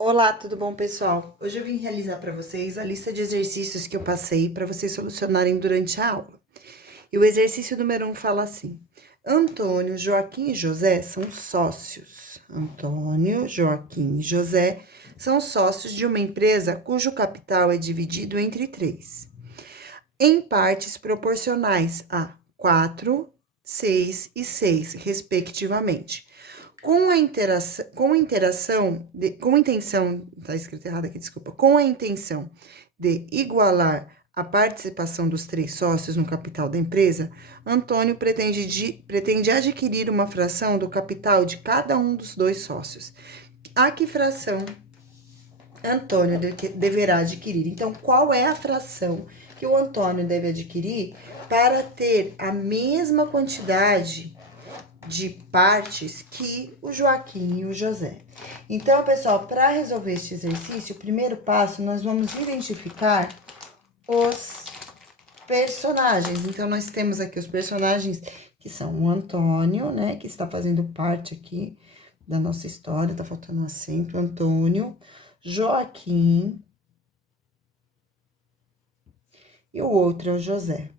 Olá, tudo bom, pessoal? Hoje eu vim realizar para vocês a lista de exercícios que eu passei para vocês solucionarem durante a aula. E o exercício número 1 fala assim: Antônio, Joaquim e José são sócios. Antônio, Joaquim e José são sócios de uma empresa cujo capital é dividido entre três, em partes proporcionais a 4, 6 e 6, respectivamente. Com a intenção, tá escrito errado aqui, desculpa, com a intenção de igualar a participação dos três sócios no capital da empresa, Antônio pretende adquirir uma fração do capital de cada um dos dois sócios. A que fração Antônio deverá adquirir? Então, qual é a fração que o Antônio deve adquirir para ter a mesma quantidade de partes que o Joaquim e o José? Então, pessoal, para resolver este exercício, o primeiro passo, nós vamos identificar os personagens. Então, nós temos aqui os personagens que são o Antônio, né, que está fazendo parte aqui da nossa história, tá faltando um acento, Antônio, Joaquim, e o outro é o José.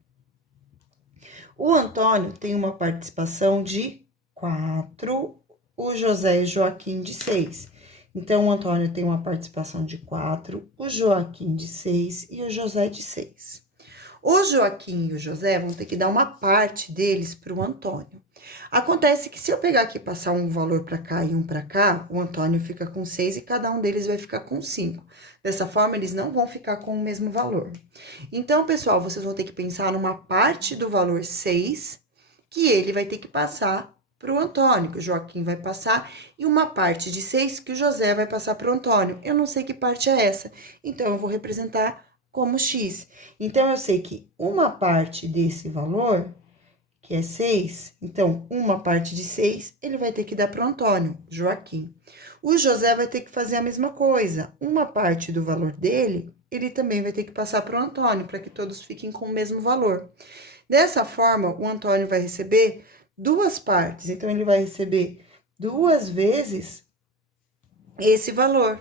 O Antônio tem uma participação de 4, o José e Joaquim de 6. Então, o Antônio tem uma participação de 4, o Joaquim de 6 e o José de 6. O Joaquim e o José vão ter que dar uma parte deles para o Antônio. Acontece que se eu pegar aqui e passar um valor para cá e um para cá, o Antônio fica com 6 e cada um deles vai ficar com 5. Dessa forma, eles não vão ficar com o mesmo valor. Então, pessoal, vocês vão ter que pensar numa parte do valor 6 que ele vai ter que passar para o Antônio, que o Joaquim vai passar, e uma parte de 6 que o José vai passar para o Antônio. Eu não sei que parte é essa, então eu vou representar como X. Então, eu sei que uma parte desse valor, que é 6, então, uma parte de 6, ele vai ter que dar para o Antônio, Joaquim. O José vai ter que fazer a mesma coisa. Uma parte do valor dele, ele também vai ter que passar para o Antônio, para que todos fiquem com o mesmo valor. Dessa forma, o Antônio vai receber duas partes. Então, ele vai receber duas vezes esse valor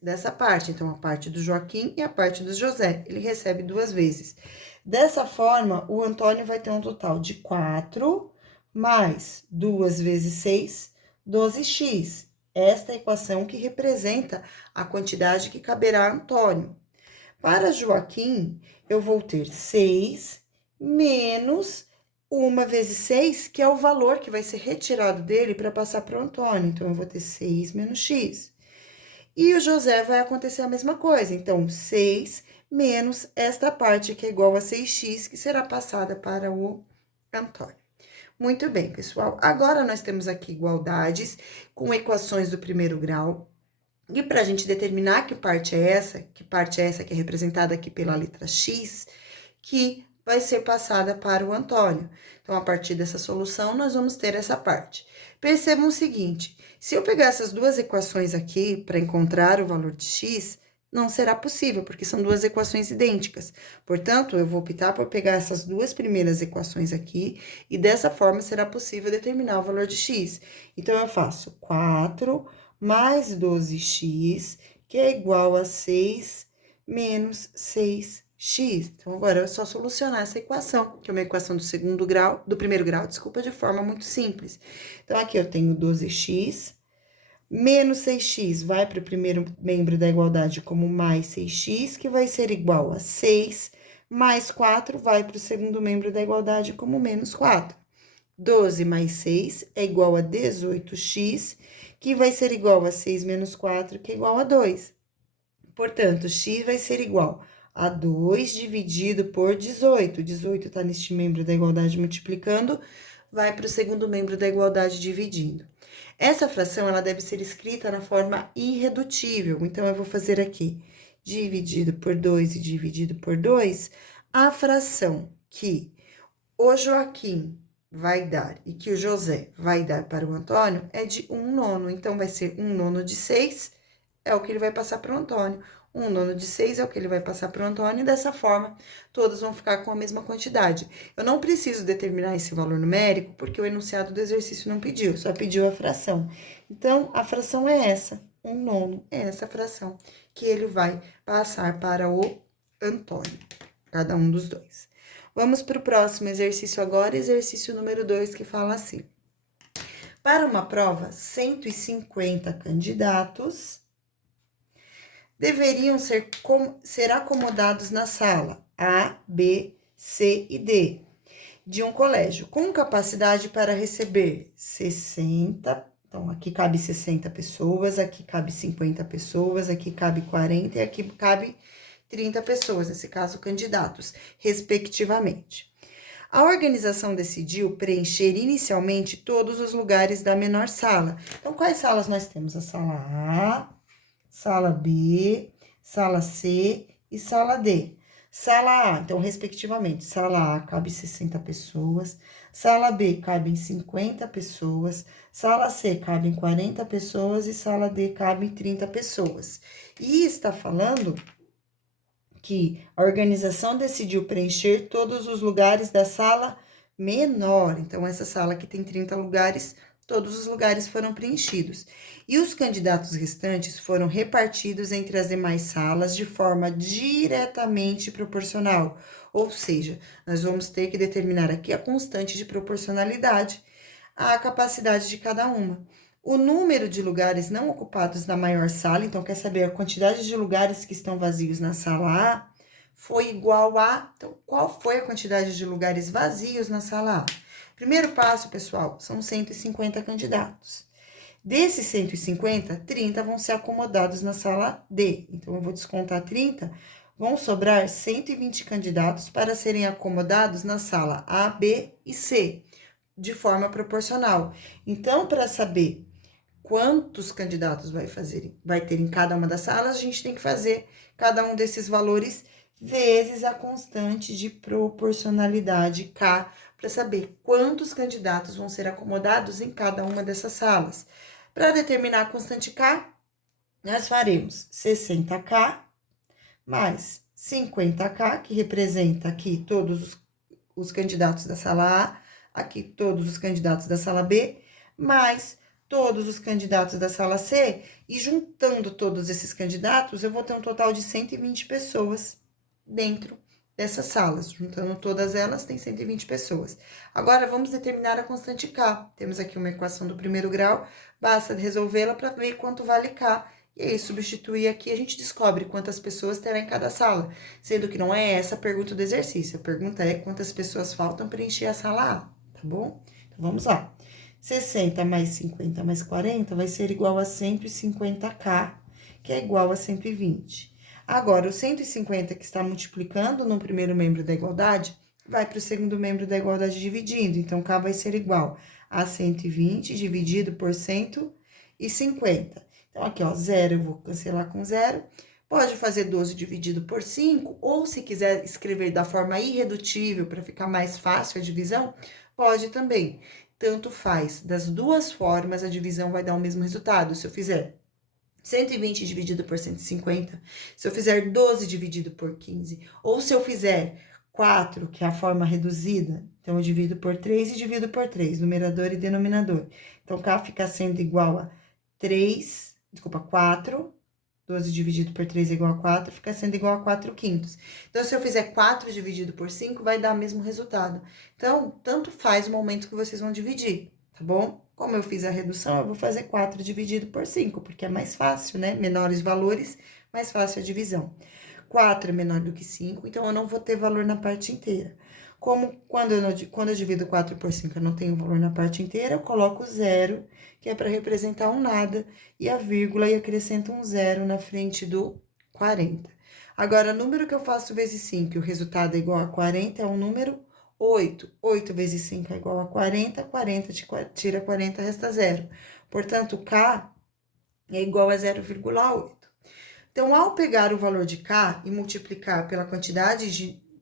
dessa parte. Então, a parte do Joaquim e a parte do José. Ele recebe duas vezes. Dessa forma, o Antônio vai ter um total de 4 mais 2 vezes 6, 12x. Esta é a equação que representa a quantidade que caberá a Antônio. Para Joaquim, eu vou ter 6 menos 1 vezes 6, que é o valor que vai ser retirado dele para passar para o Antônio. Então, eu vou ter 6 menos x. E o José vai acontecer a mesma coisa. Então, 6 menos esta parte, que é igual a 6x, que será passada para o Antônio. Muito bem, pessoal. Agora, nós temos aqui igualdades com equações do primeiro grau. E para a gente determinar que parte é essa que é representada aqui pela letra X, que vai ser passada para o Antônio. Então, a partir dessa solução, nós vamos ter essa parte. Percebam o seguinte: se eu pegar essas duas equações aqui para encontrar o valor de x, não será possível, porque são duas equações idênticas. Portanto, eu vou optar por pegar essas duas primeiras equações aqui, e dessa forma será possível determinar o valor de x. Então, eu faço 4 mais 12x, que é igual a 6 menos 6x. Então, agora é só solucionar essa equação, que é uma equação do primeiro grau, desculpa, de forma muito simples. Então, aqui eu tenho 12x, menos 6x vai para o primeiro membro da igualdade como mais 6x, que vai ser igual a 6, mais 4 vai para o segundo membro da igualdade como menos 4. 12 mais 6 é igual a 18x, que vai ser igual a 6 menos 4, que é igual a 2. Portanto, x vai ser igual a 2 dividido por 18. 18 está neste membro da igualdade multiplicando, vai para o segundo membro da igualdade dividindo. Essa fração, ela deve ser escrita na forma irredutível. Então, eu vou fazer aqui, dividido por 2 e dividido por 2, a fração que o Joaquim vai dar e que o José vai dar para o Antônio é de 1/9. Então, vai ser 1/9 de 6, é o que ele vai passar para o Antônio. 1/9 de 6 é o que ele vai passar para o Antônio, e dessa forma, todos vão ficar com a mesma quantidade. Eu não preciso determinar esse valor numérico, porque o enunciado do exercício não pediu, só pediu a fração. Então, a fração é essa. 1/9. É essa fração que ele vai passar para o Antônio, cada um dos dois. Vamos para o próximo exercício agora, exercício número 2, que fala assim. Para uma prova, 150 candidatos deveriam ser acomodados na sala A, B, C e D de um colégio com capacidade para receber 60. Então, aqui cabe 60 pessoas, aqui cabe 50 pessoas, aqui cabe 40 e aqui cabe 30 pessoas, nesse caso, candidatos, respectivamente. A organização decidiu preencher inicialmente todos os lugares da menor sala. Então, quais salas nós temos? A sala A, sala B, sala C e sala D. Sala A, então, respectivamente, sala A cabe 60 pessoas, sala B cabe 50 pessoas, sala C cabe 40 pessoas e sala D cabe 30 pessoas. E está falando que a organização decidiu preencher todos os lugares da sala menor. Então, essa sala aqui tem 30 lugares, todos os lugares foram preenchidos. E os candidatos restantes foram repartidos entre as demais salas de forma diretamente proporcional. Ou seja, nós vamos ter que determinar aqui a constante de proporcionalidade à capacidade de cada uma. O número de lugares não ocupados na maior sala, então quer saber a quantidade de lugares que estão vazios na sala A, foi igual a... Então, qual foi a quantidade de lugares vazios na sala A? Primeiro passo, pessoal, são 150 candidatos. Desses 150, 30 vão ser acomodados na sala D. Então, eu vou descontar 30, vão sobrar 120 candidatos para serem acomodados na sala A, B e C, de forma proporcional. Então, para saber quantos candidatos vai ter em cada uma das salas, a gente tem que fazer cada um desses valores vezes a constante de proporcionalidade K, para saber quantos candidatos vão ser acomodados em cada uma dessas salas. Para determinar a constante K, nós faremos 60K mais 50K, que representa aqui todos os candidatos da sala A, aqui todos os candidatos da sala B, mais todos os candidatos da sala C, e juntando todos esses candidatos, eu vou ter um total de 120 pessoas dentro dessas salas. Juntando todas elas, tem 120 pessoas. Agora, vamos determinar a constante K. Temos aqui uma equação do primeiro grau, basta resolvê-la para ver quanto vale K. E aí, substituir aqui, a gente descobre quantas pessoas terá em cada sala, sendo que não é essa a pergunta do exercício. A pergunta é quantas pessoas faltam para encher a sala A, tá bom? Então, vamos lá. 60 mais 50 mais 40 vai ser igual a 150K, que é igual a 120. Agora, o 150 que está multiplicando no primeiro membro da igualdade, vai para o segundo membro da igualdade dividindo. Então, K vai ser igual a 120 dividido por 150. Então, aqui, ó, 0 eu vou cancelar com 0. Pode fazer 12 dividido por 5, ou se quiser escrever da forma irredutível para ficar mais fácil a divisão, pode também. Tanto faz. Das duas formas, a divisão vai dar o mesmo resultado. Se eu fizer 120 dividido por 150, se eu fizer 12 dividido por 15, ou se eu fizer 4, que é a forma reduzida, então eu divido por 3 e divido por 3, numerador e denominador. Então, K fica sendo igual a 4, 12 dividido por 3 é igual a 4, fica sendo igual a 4 quintos. Então, se eu fizer 4 dividido por 5, vai dar o mesmo resultado. Então, tanto faz o momento que vocês vão dividir, tá bom? Como eu fiz a redução, eu vou fazer 4 dividido por 5, porque é mais fácil, né? Menores valores, mais fácil a divisão. 4 é menor do que 5, então eu não vou ter valor na parte inteira. Como quando eu divido 4 por 5, eu não tenho valor na parte inteira, eu coloco 0, que é para representar um nada, e a vírgula, e acrescento um 0 na frente do 40. Agora, número que eu faço vezes 5, o resultado é igual a 40, é um número 8. 8 vezes 5 é igual a 40, 40 tira 40, resta 0. Portanto, K é igual a 0,8. Então, ao pegar o valor de K e multiplicar pela quantidade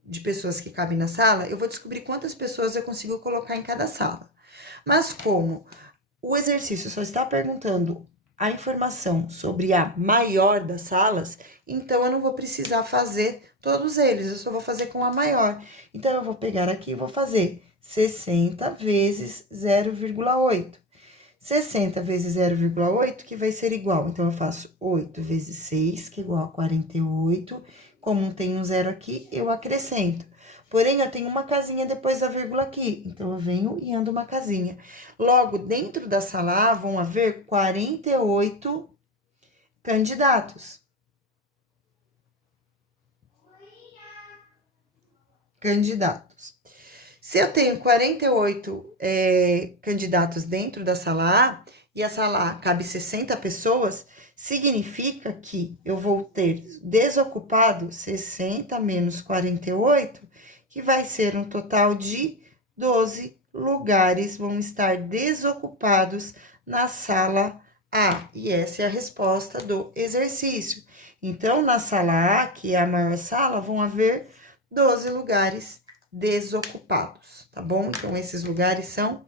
de pessoas que cabem na sala, eu vou descobrir quantas pessoas eu consigo colocar em cada sala. Mas como o exercício só está perguntando a informação sobre a maior das salas, então eu não vou precisar fazer todos eles, eu só vou fazer com a maior. Então, eu vou pegar aqui e vou fazer 60 vezes 0,8. 60 vezes 0,8, que vai ser igual. Então, eu faço 8 vezes 6, que é igual a 48. Como tem um zero aqui, eu acrescento. Porém, eu tenho uma casinha depois da vírgula aqui. Então, eu venho e ando uma casinha. Logo, dentro da sala A, vão haver 48 candidatos. Se eu tenho 48 candidatos dentro da sala A, e a sala A cabe 60 pessoas, significa que eu vou ter desocupado 60 menos 48, que vai ser um total de 12 lugares vão estar desocupados na sala A. E essa é a resposta do exercício. Então, na sala A, que é a maior sala, vão haver 12 lugares desocupados, tá bom? Então, esses lugares são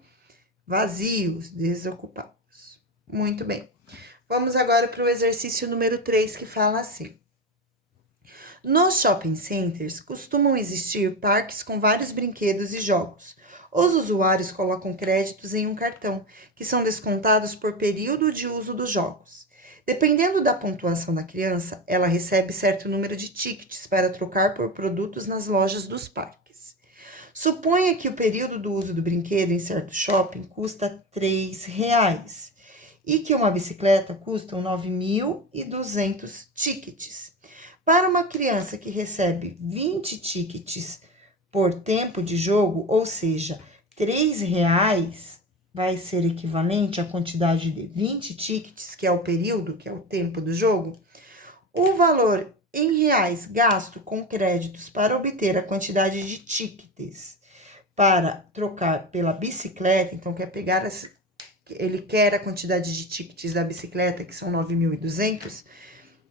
vazios, desocupados. Muito bem. Vamos agora para o exercício número 3, que fala assim. Nos shopping centers, costumam existir parques com vários brinquedos e jogos. Os usuários colocam créditos em um cartão, que são descontados por período de uso dos jogos. Dependendo da pontuação da criança, ela recebe certo número de tickets para trocar por produtos nas lojas dos parques. Suponha que o período do uso do brinquedo em certo shopping custa R$3 e que uma bicicleta custa 9.200 tickets. Para uma criança que recebe 20 tickets por tempo de jogo, ou seja, R$3 vai ser equivalente à quantidade de 20 tickets, que é o período, que é o tempo do jogo, o valor em reais gasto com créditos para obter a quantidade de tickets para trocar pela bicicleta, então ele quer a quantidade de tickets da bicicleta, que são 9.200,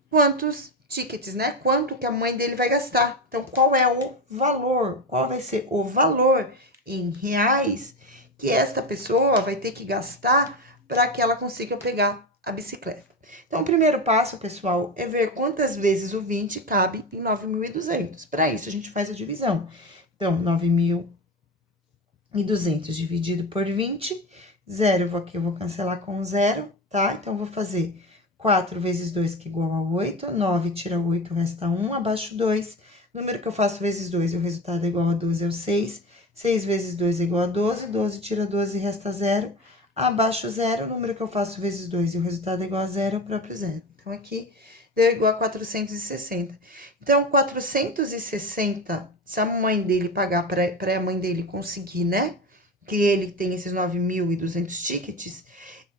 quantos tickets, né? Quanto que a mãe dele vai gastar. Então, qual é o valor? Qual vai ser o valor em reais que esta pessoa vai ter que gastar para que ela consiga pegar a bicicleta? Então, o primeiro passo, pessoal, é ver quantas vezes o 20 cabe em 9.200. Para isso, a gente faz a divisão. Então, 9.200 dividido por 20, zero, aqui eu vou cancelar com zero, tá? Então, eu vou fazer 4 vezes 2, que é igual a 8. 9 tira 8, resta 1, abaixo 2. Número que eu faço vezes 2 e o resultado é igual a 12, é o 6. 6 vezes 2 é igual a 12. 12 tira 12, resta 0. Abaixo 0, o número que eu faço vezes 2 e o resultado é igual a 0, é o próprio 0. Então, aqui deu igual a 460. Então, 460, se a mãe dele pagar para a mãe dele conseguir, né? Que ele tem esses 9.200 tickets,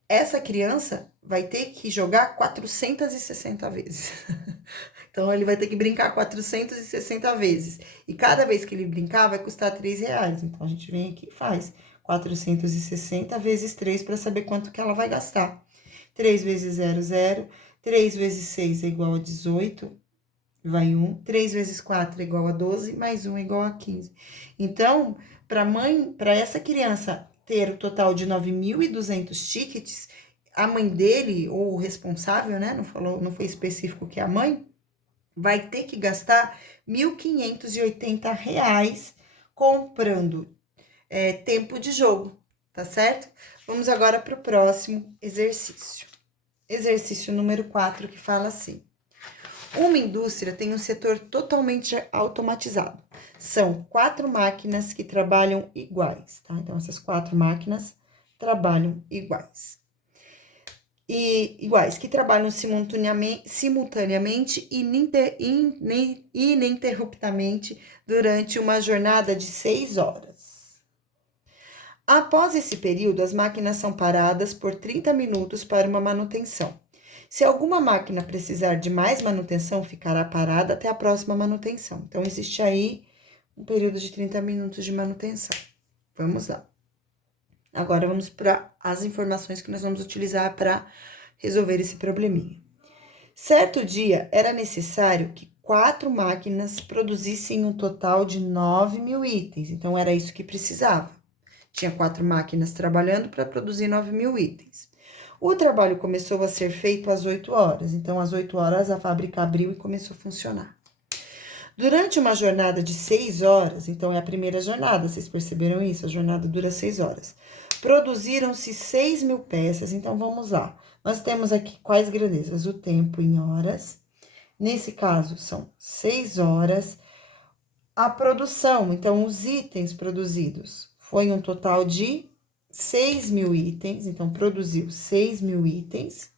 essa criança vai ter que jogar 460 vezes. Então, ele vai ter que brincar 460 vezes. E cada vez que ele brincar, vai custar R$3. Então, a gente vem aqui e faz 460 vezes 3 para saber quanto que ela vai gastar. 3 vezes 0, 0. 3 vezes 6 é igual a 18, vai 1. 3 vezes 4 é igual a 12, mais 1 é igual a 15. Então, para essa criança ter o total de 9.200 tickets, a mãe dele, ou o responsável, né, não foi específico que é a mãe, vai ter que gastar R$1.580 comprando tempo de jogo, tá certo? Vamos agora para o próximo exercício. Exercício número 4, que fala assim. Uma indústria tem um setor totalmente automatizado. São 4 máquinas que trabalham iguais, tá? Então, essas 4 máquinas trabalham iguais. Que trabalham simultaneamente e ininterruptamente durante uma jornada de 6 horas. Após esse período, as máquinas são paradas por 30 minutos para uma manutenção. Se alguma máquina precisar de mais manutenção, ficará parada até a próxima manutenção. Então, existe aí um período de 30 minutos de manutenção. Vamos lá. Agora, vamos para as informações que nós vamos utilizar para resolver esse probleminha. Certo dia, era necessário que 4 máquinas produzissem um total de 9.000 itens. Então, era isso que precisava. Tinha 4 máquinas trabalhando para produzir 9.000 itens. O trabalho começou a ser feito às 8 horas. Então, às 8 horas, a fábrica abriu e começou a funcionar. Durante uma jornada de 6 horas, então é a primeira jornada, vocês perceberam isso? A jornada dura 6 horas. Produziram-se 6.000 peças, então vamos lá. Nós temos aqui quais grandezas? O tempo em horas. Nesse caso, são 6 horas. A produção, então, os itens produzidos, foi um total de 6.000 itens. Então, produziu 6.000 itens.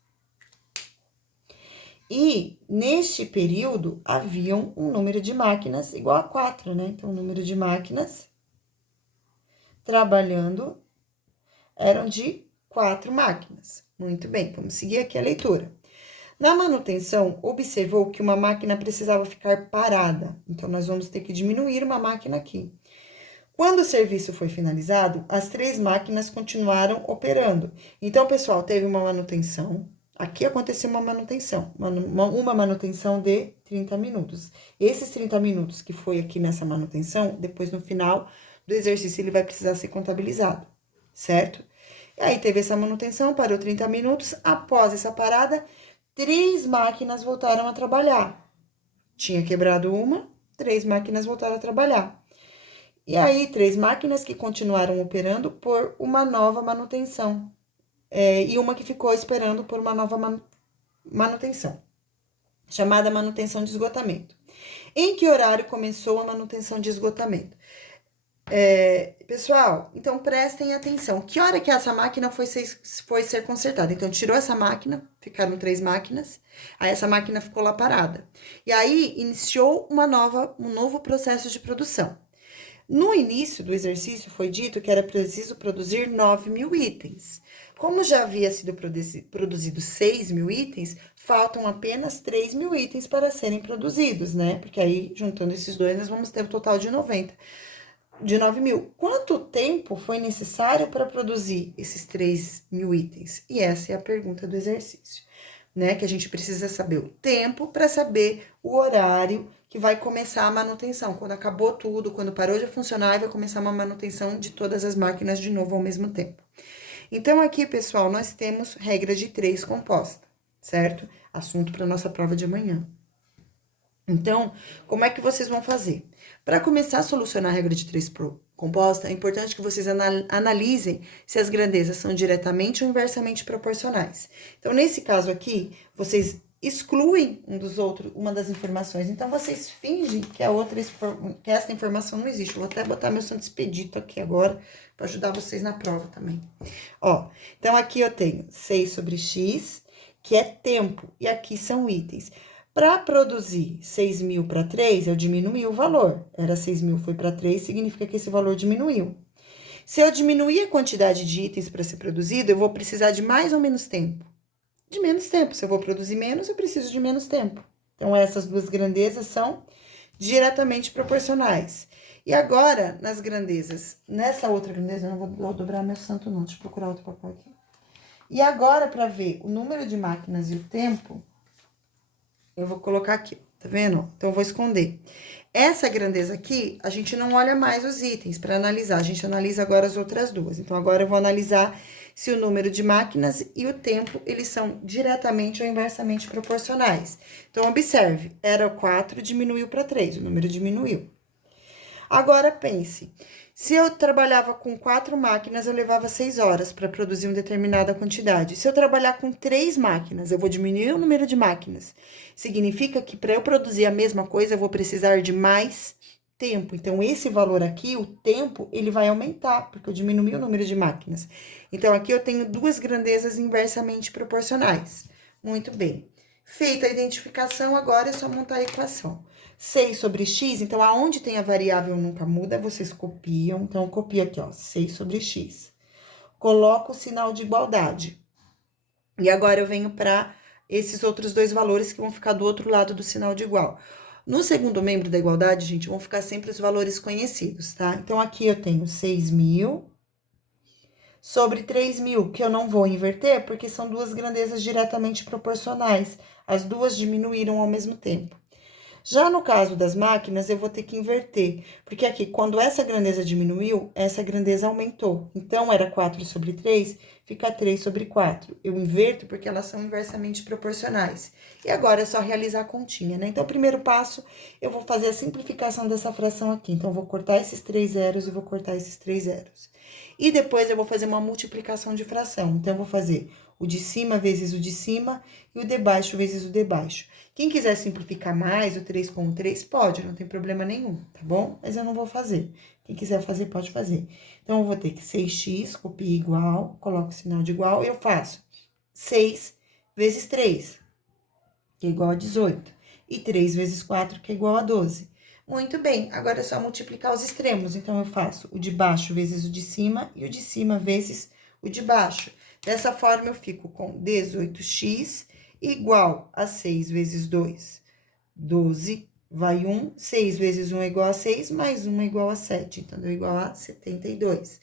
E, neste período, haviam um número de máquinas igual a 4, né? Então, o número de máquinas trabalhando eram de 4 máquinas. Muito bem, vamos seguir aqui a leitura. Na manutenção, observou que uma máquina precisava ficar parada. Então, nós vamos ter que diminuir uma máquina aqui. Quando o serviço foi finalizado, as 3 máquinas continuaram operando. Então, pessoal, teve uma manutenção. Aqui aconteceu uma manutenção. Uma manutenção de 30 minutos. Esses 30 minutos que foi aqui nessa manutenção, depois no final do exercício, ele vai precisar ser contabilizado, certo? E aí, teve essa manutenção, parou 30 minutos. Após essa parada, 3 máquinas voltaram a trabalhar. Tinha quebrado uma, 3 máquinas voltaram a trabalhar. E aí, 3 máquinas que continuaram operando por uma nova manutenção. E uma que ficou esperando por uma nova manutenção, chamada manutenção de esgotamento. Em que horário começou a manutenção de esgotamento? Pessoal, então prestem atenção. Que hora que essa máquina foi ser consertada? Então, tirou essa máquina, ficaram 3 máquinas, aí essa máquina ficou lá parada. E aí, iniciou um novo processo de produção. No início do exercício, foi dito que era preciso produzir 9.000 itens. Como já havia sido produzido 6.000 itens, faltam apenas 3.000 itens para serem produzidos, né? Porque aí, juntando esses dois, nós vamos ter o total de 9.000. Quanto tempo foi necessário para produzir esses 3.000 itens? E essa é a pergunta do exercício, né? Que a gente precisa saber o tempo para saber o horário que vai começar a manutenção. Quando acabou tudo, quando parou de funcionar, vai começar uma manutenção de todas as máquinas de novo ao mesmo tempo. Então, aqui, pessoal, nós temos regra de 3 composta, certo? Assunto para nossa prova de amanhã. Então, como é que vocês vão fazer? Para começar a solucionar a regra de 3 composta, é importante que vocês analisem se as grandezas são diretamente ou inversamente proporcionais. Então, nesse caso aqui, vocês excluem uma das informações. Então, vocês fingem que que essa informação não existe. Eu vou até botar meu santo expedito aqui agora, para ajudar vocês na prova também. Ó, então, aqui eu tenho 6 sobre x, que é tempo, e aqui são itens. Para produzir 6.000 para 3, eu diminuí o valor. Era 6.000, foi para 3, significa que esse valor diminuiu. Se eu diminuir a quantidade de itens para ser produzido, eu vou precisar de mais ou menos tempo? De menos tempo. Se eu vou produzir menos, eu preciso de menos tempo. Então, essas duas grandezas são diretamente proporcionais. E agora, nas grandezas, nessa outra grandeza, eu não vou dobrar meu santo não, deixa eu procurar outro papel aqui. E agora, para ver o número de máquinas e o tempo, eu vou colocar aqui, tá vendo? Então, eu vou esconder. Essa grandeza aqui, a gente não olha mais os itens para analisar, a gente analisa agora as outras duas. Então, agora eu vou analisar se o número de máquinas e o tempo, eles são diretamente ou inversamente proporcionais. Então, observe, era 4, diminuiu para 3, o número diminuiu. Agora, pense, se eu trabalhava com 4 máquinas, eu levava 6 horas para produzir uma determinada quantidade. Se eu trabalhar com 3 máquinas, eu vou diminuir o número de máquinas. Significa que para eu produzir a mesma coisa, eu vou precisar de mais tempo. Então, esse valor aqui, o tempo, ele vai aumentar, porque eu diminui o número de máquinas. Então, aqui eu tenho duas grandezas inversamente proporcionais. Muito bem. Feita a identificação, agora é só montar a equação. 6 sobre x, então, aonde tem a variável nunca muda, vocês copiam. Então, eu copio aqui, ó, 6 sobre x. Coloco o sinal de igualdade. E agora, eu venho para esses outros dois valores que vão ficar do outro lado do sinal de igual. No segundo membro da igualdade, gente, vão ficar sempre os valores conhecidos, tá? Então, aqui eu tenho 6.000 sobre 3.000, que eu não vou inverter, porque são duas grandezas diretamente proporcionais. As duas diminuíram ao mesmo tempo. Já no caso das máquinas, eu vou ter que inverter, porque aqui, quando essa grandeza diminuiu, essa grandeza aumentou. Então, era 4 sobre 3, fica 3 sobre 4. Eu inverto porque elas são inversamente proporcionais. E agora é só realizar a continha, né? Então, o primeiro passo, eu vou fazer a simplificação dessa fração aqui. Então, eu vou cortar esses 3 zeros e vou cortar esses 3 zeros. E depois, eu vou fazer uma multiplicação de fração. Então, eu vou fazer o de cima vezes o de cima e o de baixo vezes o de baixo. Quem quiser simplificar mais, o 3 com o 3, pode, não tem problema nenhum, tá bom? Mas eu não vou fazer. Quem quiser fazer, pode fazer. Então, eu vou ter que 6x, copio igual, coloco o sinal de igual, eu faço 6 vezes 3, que é igual a 18. E 3 vezes 4, que é igual a 12. Muito bem, agora é só multiplicar os extremos. Então, eu faço o de baixo vezes o de cima e o de cima vezes o de baixo. Dessa forma, eu fico com 18x igual a 6 vezes 2, 12, vai 1, 6 vezes 1 é igual a 6, mais 1 é igual a 7, então deu igual a 72.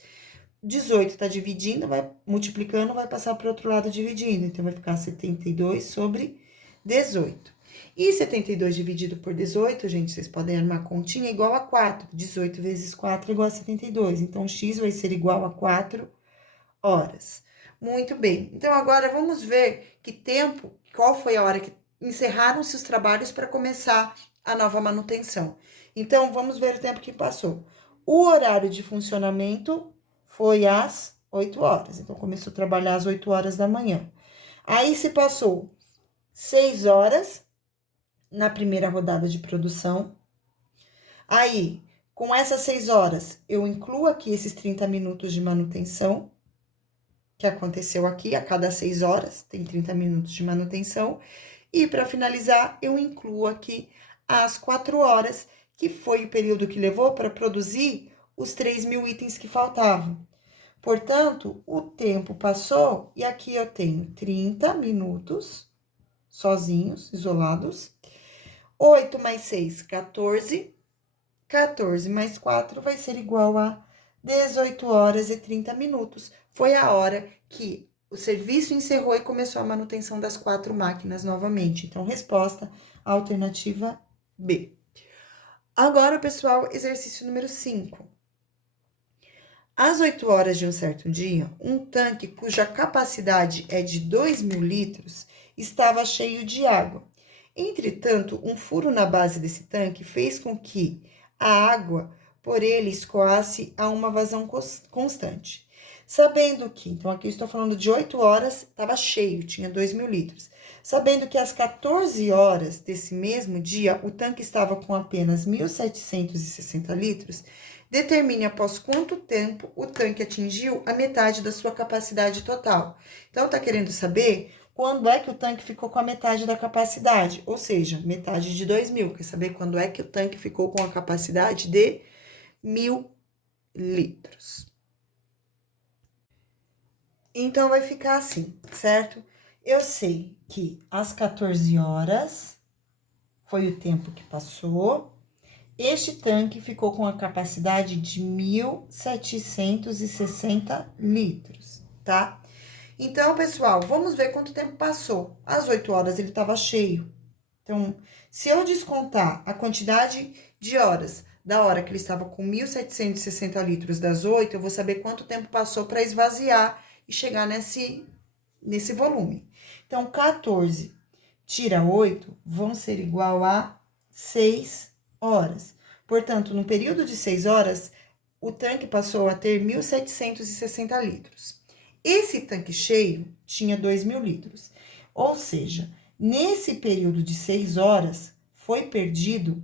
18 tá dividindo, vai multiplicando, vai passar para o outro lado dividindo, então vai ficar 72 sobre 18. E 72 dividido por 18, gente, vocês podem armar continha, igual a 4. 18 vezes 4 é igual a 72, então x vai ser igual a 4 horas. Muito bem. Então, agora vamos ver que tempo, qual foi a hora que encerraram-se os trabalhos para começar a nova manutenção. Então, vamos ver o tempo que passou. O horário de funcionamento foi às 8 horas. Então, começou a trabalhar às 8 horas da manhã. Aí, se passou 6 horas na primeira rodada de produção. Aí, com essas 6 horas, eu incluo aqui esses 30 minutos de manutenção, que aconteceu aqui, a cada 6 horas, tem 30 minutos de manutenção. E, para finalizar, eu incluo aqui as 4 horas, que foi o período que levou para produzir os 3.000 itens que faltavam. Portanto, o tempo passou e aqui eu tenho 30 minutos sozinhos, isolados. 8 mais 6, 14. 14 mais 4 vai ser igual a 18 horas e 30 minutos. Foi a hora que o serviço encerrou e começou a manutenção das 4 máquinas novamente. Então, resposta, alternativa B. Agora, pessoal, exercício número 5. Às 8 horas de um certo dia, um tanque cuja capacidade é de 2.000 litros estava cheio de água. Entretanto, um furo na base desse tanque fez com que a água por ele escoasse a uma vazão constante. Sabendo que, então aqui eu estou falando de 8 horas, estava cheio, tinha 2.000 litros. Sabendo que às 14 horas desse mesmo dia, o tanque estava com apenas 1.760 litros, determine após quanto tempo o tanque atingiu a metade da sua capacidade total. Então, tá querendo saber quando é que o tanque ficou com a metade da capacidade, ou seja, metade de 2.000. Quer saber quando é que o tanque ficou com a capacidade de 1.000 litros. Então, vai ficar assim, certo? Eu sei que às 14 horas foi o tempo que passou. Este tanque ficou com a capacidade de 1.760 litros, tá? Então, pessoal, vamos ver quanto tempo passou. Às 8 horas ele estava cheio. Então, se eu descontar a quantidade de horas da hora que ele estava com 1.760 litros das 8, eu vou saber quanto tempo passou para esvaziar e chegar nesse volume. Então, 14 tira 8 vão ser igual a 6 horas. Portanto, no período de 6 horas, o tanque passou a ter 1.760 litros. Esse tanque cheio tinha 2.000 litros. Ou seja, nesse período de 6 horas, foi perdido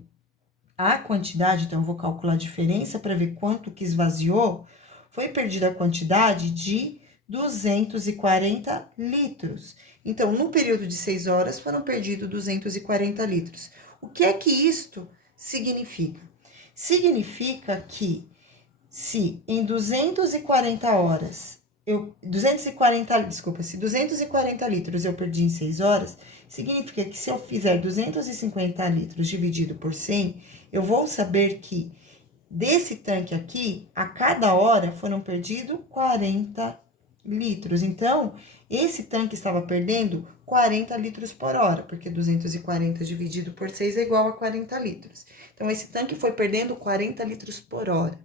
a quantidade, então eu vou calcular a diferença para ver quanto que esvaziou, foi perdida a quantidade de 240 litros. Então, no período de 6 horas, foram perdidos 240 litros. O que é que isto significa? Significa que se em 240 horas, se 240 litros eu perdi em 6 horas, significa que se eu fizer 250 litros dividido por 100, eu vou saber que desse tanque aqui, a cada hora foram perdidos 40 litros. Então, esse tanque estava perdendo 40 litros por hora, porque 240 dividido por 6 é igual a 40 litros. Então, esse tanque foi perdendo 40 litros por hora.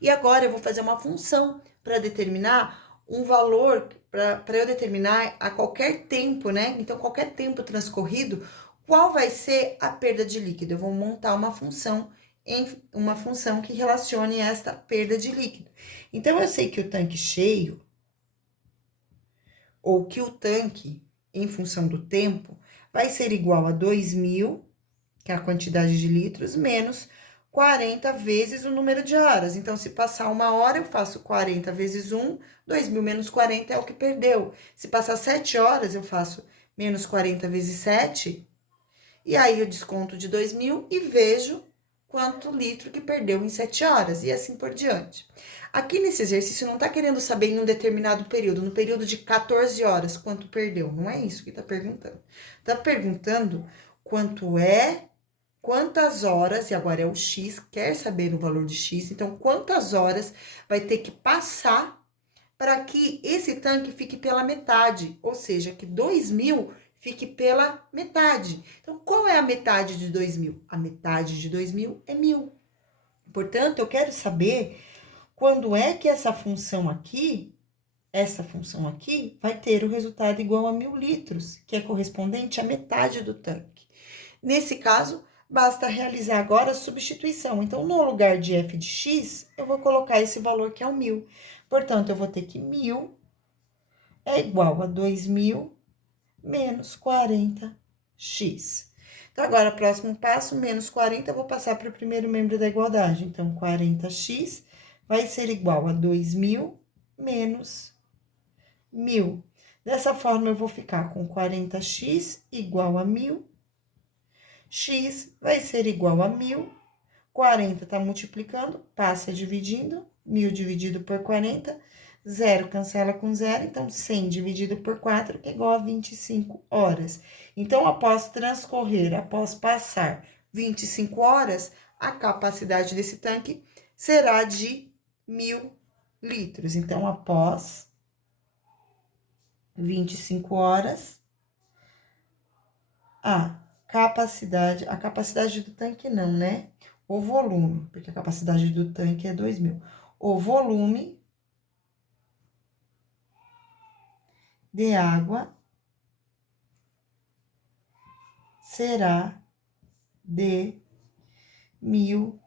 E agora eu vou fazer uma função para determinar um valor, para eu determinar a qualquer tempo, né? Então, qualquer tempo transcorrido, qual vai ser a perda de líquido? Eu vou montar uma função que relacione esta perda de líquido. Então, eu sei que o tanque cheio, ou que o tanque, em função do tempo, vai ser igual a 2.000, que é a quantidade de litros, menos 40 vezes o número de horas. Então, se passar 1 hora, eu faço 40 vezes 1, 2.000 menos 40 é o que perdeu. Se passar 7 horas, eu faço menos 40 vezes 7, e aí eu desconto de 2.000 e vejo quanto litro que perdeu em 7 horas, e assim por diante. Aqui nesse exercício, não tá querendo saber em um determinado período, no período de 14 horas, quanto perdeu. Não é isso que tá perguntando. Tá perguntando quantas horas, e agora é o X, quer saber o valor de X, então quantas horas vai ter que passar para que esse tanque fique pela metade, ou seja, que 2.000 fique pela metade. Então, qual é a metade de 2.000? A metade de 2.000 é 1.000. Portanto, eu quero saber quando é que essa função aqui, vai ter o resultado igual a 1.000 litros, que é correspondente à metade do tanque. Nesse caso, basta realizar agora a substituição. Então, no lugar de f de x, eu vou colocar esse valor que é o 1.000. Portanto, eu vou ter que 1.000 é igual a 2.000 menos 40x. Então, agora, próximo passo, menos 40, eu vou passar para o primeiro membro da igualdade. Então, 40x vai ser igual a 2.000 menos 1.000. Dessa forma, eu vou ficar com 40x igual a 1.000. X vai ser igual a 1.000. 40 tá multiplicando, passa dividindo. 1.000 dividido por 40, 0 cancela com 0, então 100 dividido por 4, que é igual a 25 horas. Então, após passar 25 horas, a capacidade desse tanque será de 1.000 litros. Então, após 25 horas, a capacidade do tanque não, né? O volume, porque a capacidade do tanque é 2.000. O volume de água será de 1.000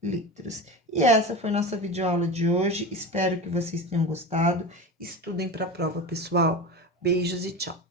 litros. E essa foi nossa videoaula de hoje. Espero que vocês tenham gostado. Estudem para a prova, pessoal. Beijos e tchau.